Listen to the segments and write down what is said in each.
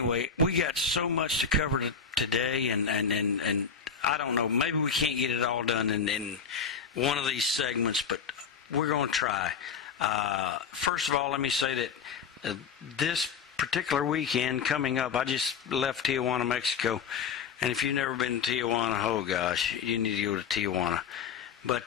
anyway, we got so much to cover today, and I don't know, maybe we can't get it all done in one of these segments, but we're going to try. First of all, let me say that this particular weekend coming up, I just left Tijuana, Mexico, and if you've never been to Tijuana, oh gosh, you need to go to Tijuana. But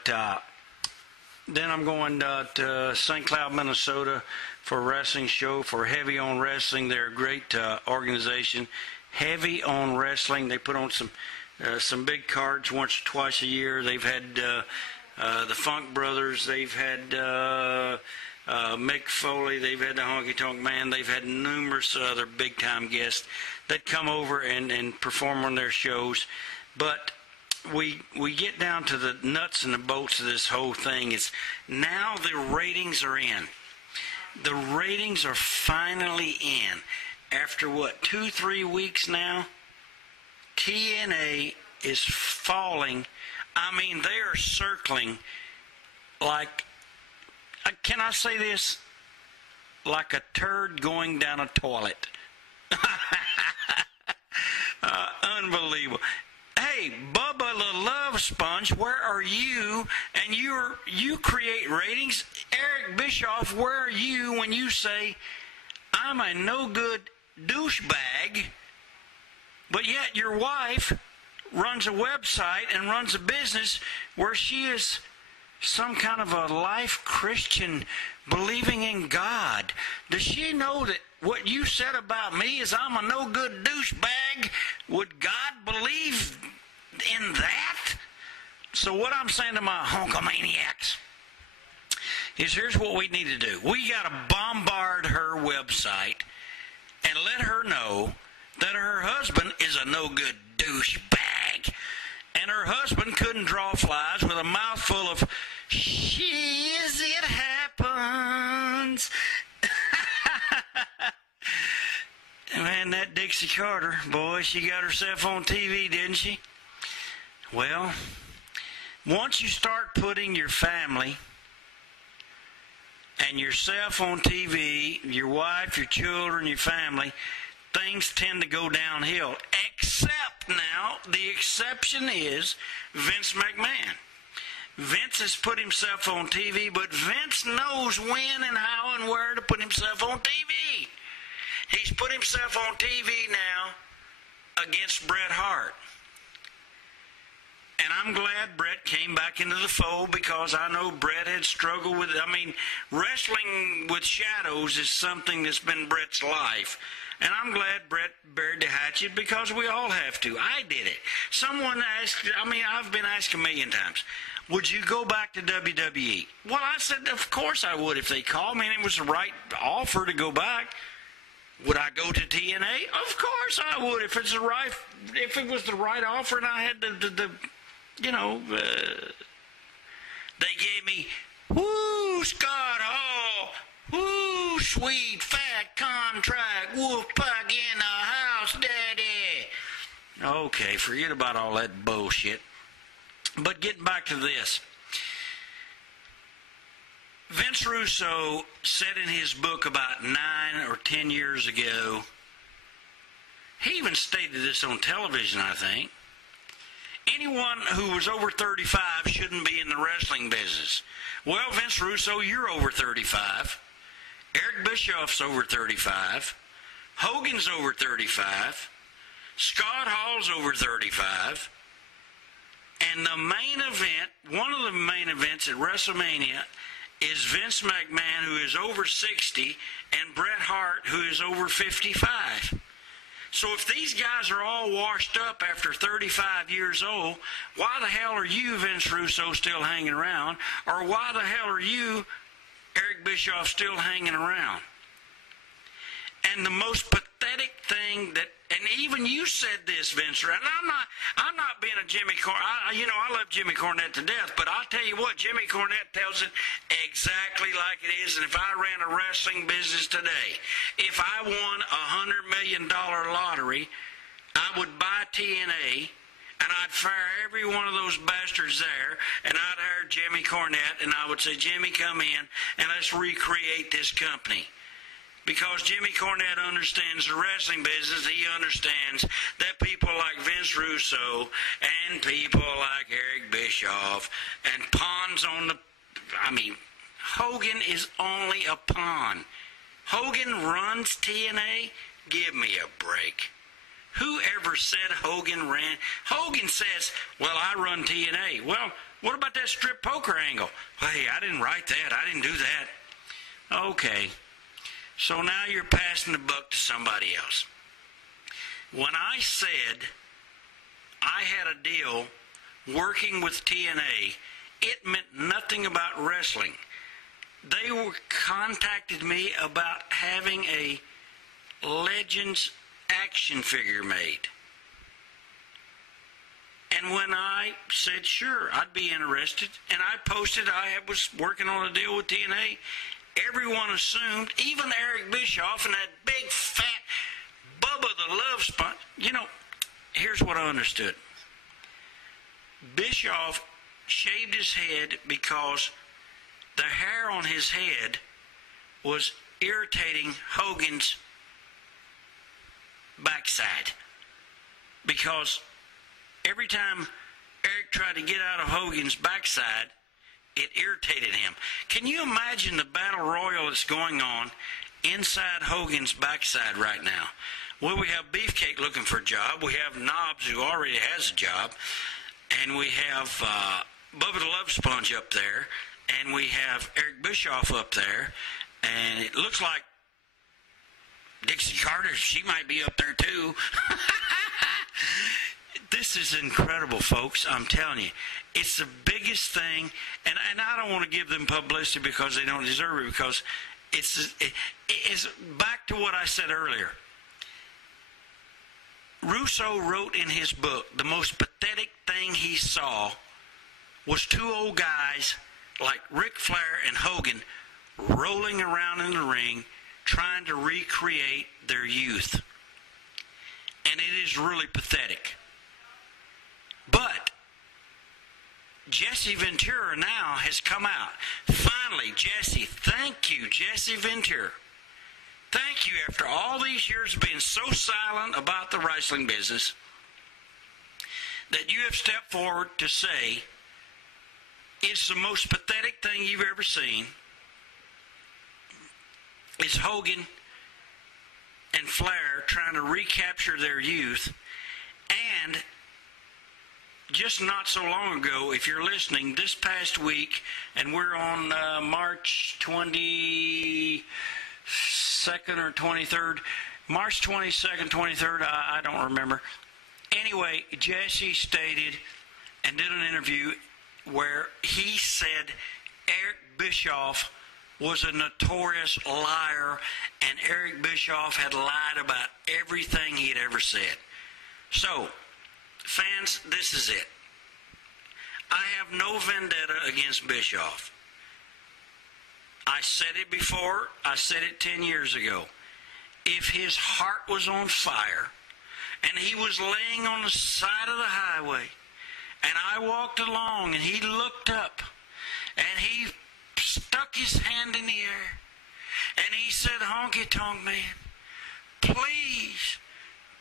then I'm going to St. Cloud, Minnesota for a wrestling show for Heavy on Wrestling. They're a great organization. Heavy on Wrestling. They put on some big cards once or twice a year. They've had the Funk Brothers. They've had Mick Foley. They've had the Honky Tonk Man. They've had numerous other big-time guests that come over and perform on their shows. But we get down to the nuts and the bolts of this whole thing. It's now the ratings are in. The ratings are finally in. After, 2-3 weeks now, TNA is falling. I mean, they are circling like, can I say this? Like a turd going down a toilet. Unbelievable. Hey, Bubba the Love Sponge, where are you? And you create ratings. Eric Bischoff, where are you when you say, I'm a no-good douchebag, but yet your wife runs a website and runs a business where she is some kind of a life Christian believing in God. Does she know that what you said about me is I'm a no-good douchebag? Would God believe in that? So what I'm saying to my honkomaniacs is here's what we need to do. We got to bombard her website and let her know that her husband is a no-good douchebag. And her husband couldn't draw flies with a mouthful of, "Shiz, it happens." Man, that Dixie Carter, boy, she got herself on TV, didn't she? Well, once you start putting your family and yourself on TV, your wife, your children, your family, things tend to go downhill. Except now, the exception is Vince McMahon. Vince has put himself on TV, but Vince knows when and how and where to put himself on TV. He's put himself on TV now against Bret Hart. And I'm glad Bret came back into the fold because I know Bret had struggled with it. I mean, wrestling with shadows is something that's been Bret's life. And I'm glad Bret buried the hatchet because we all have to. I did it. Someone asked, I've been asked a million times, would you go back to WWE? Well, I said, of course I would if they called me and it was the right offer to go back. Would I go to TNA? Of course I would if it was the right offer and I had they gave me, woo, Scott Hall, woo, sweet fat contract, Wolfpack in the house, daddy. Okay, forget about all that bullshit. But getting back to this, Vince Russo said in his book about 9 or 10 years ago, he even stated this on television, I think, anyone who was over 35 shouldn't be in the wrestling business. Well, Vince Russo, you're over 35. Eric Bischoff's over 35. Hogan's over 35. Scott Hall's over 35. And the main event, one of the main events at WrestleMania is Vince McMahon, who is over 60, and Bret Hart, who is over 55. So if these guys are all washed up after 35 years old, why the hell are you, Vince Russo, still hanging around? Or why the hell are you, Eric Bischoff, still hanging around? And the most pathetic thing that, and even you said this, Vince, and I'm not being a Jimmy Cornette. I love Jimmy Cornette to death, but I'll tell you what, Jimmy Cornette tells it exactly like it is. And if I ran a wrestling business today, if I won $100 million lottery, I would buy TNA, and I'd fire every one of those bastards there, and I'd hire Jimmy Cornette, and I would say, Jimmy, come in, and let's recreate this company. Because Jimmy Cornette understands the wrestling business. He understands that people like Vince Russo and people like Eric Bischoff and pawns on the... I mean, Hogan is only a pawn. Hogan runs TNA? Give me a break. Whoever said Hogan ran... Hogan says, well, I run TNA. Well, what about that strip poker angle? Hey, I didn't write that. I didn't do that. Okay. So now you're passing the buck to somebody else. When I said I had a deal working with TNA, it meant nothing about wrestling. They contacted me about having a Legends action figure made. And when I said, sure, I'd be interested, and I posted I was working on a deal with TNA, everyone assumed, even Eric Bischoff and that big fat Bubba the Love Sponge. You know, here's what I understood. Bischoff shaved his head because the hair on his head was irritating Hogan's backside. Because every time Eric tried to get out of Hogan's backside, it irritated him. Can you imagine the battle royal that's going on inside Hogan's backside right now? Well, we have Beefcake looking for a job. We have Knobs, who already has a job. And we have Bubba the Love Sponge up there. And we have Eric Bischoff up there. And it looks like Dixie Carter, she might be up there too. This is incredible, folks. I'm telling you. It's the biggest thing, and I don't want to give them publicity because they don't deserve it, because it's back to what I said earlier. Russo wrote in his book, the most pathetic thing he saw was two old guys like Ric Flair and Hogan rolling around in the ring trying to recreate their youth. And it is really pathetic. But Jesse Ventura now has come out. Finally, Jesse, thank you, Jesse Ventura. Thank you, after all these years of being so silent about the wrestling business, that you have stepped forward to say it's the most pathetic thing you've ever seen. It's Hogan and Flair trying to recapture their youth. And just not so long ago, if you're listening, this past week, and we're on March 22nd or 23rd, March 22nd, 23rd, I don't remember. Anyway, Jesse stated and did an interview where he said Eric Bischoff was a notorious liar, and Eric Bischoff had lied about everything he had ever said. So, fans, this is it. I have no vendetta against Bischoff. I said it before. I said it 10 years ago. If his heart was on fire and he was laying on the side of the highway and I walked along and he looked up and he stuck his hand in the air and he said, "Honky Tonk Man, please,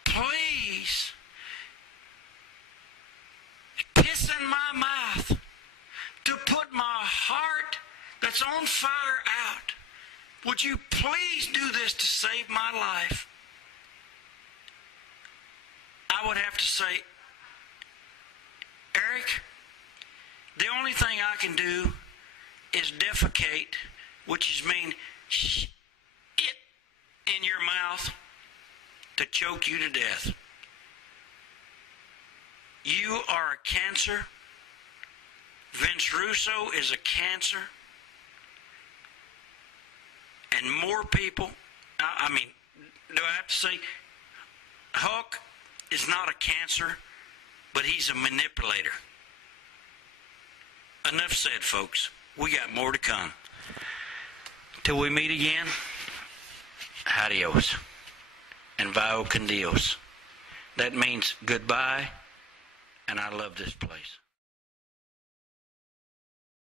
please, piss in my mouth to put my heart that's on fire out. Would you please do this to save my life?" I would have to say, Eric, the only thing I can do is defecate, which is mean it in your mouth to choke you to death. You are a cancer. Vince Russo is a cancer. And more people, I mean, do I have to say, Hulk is not a cancer, but he's a manipulator. Enough said, folks. We got more to come. Till we meet again, adios and vio con Dios. That means goodbye, and I love this place.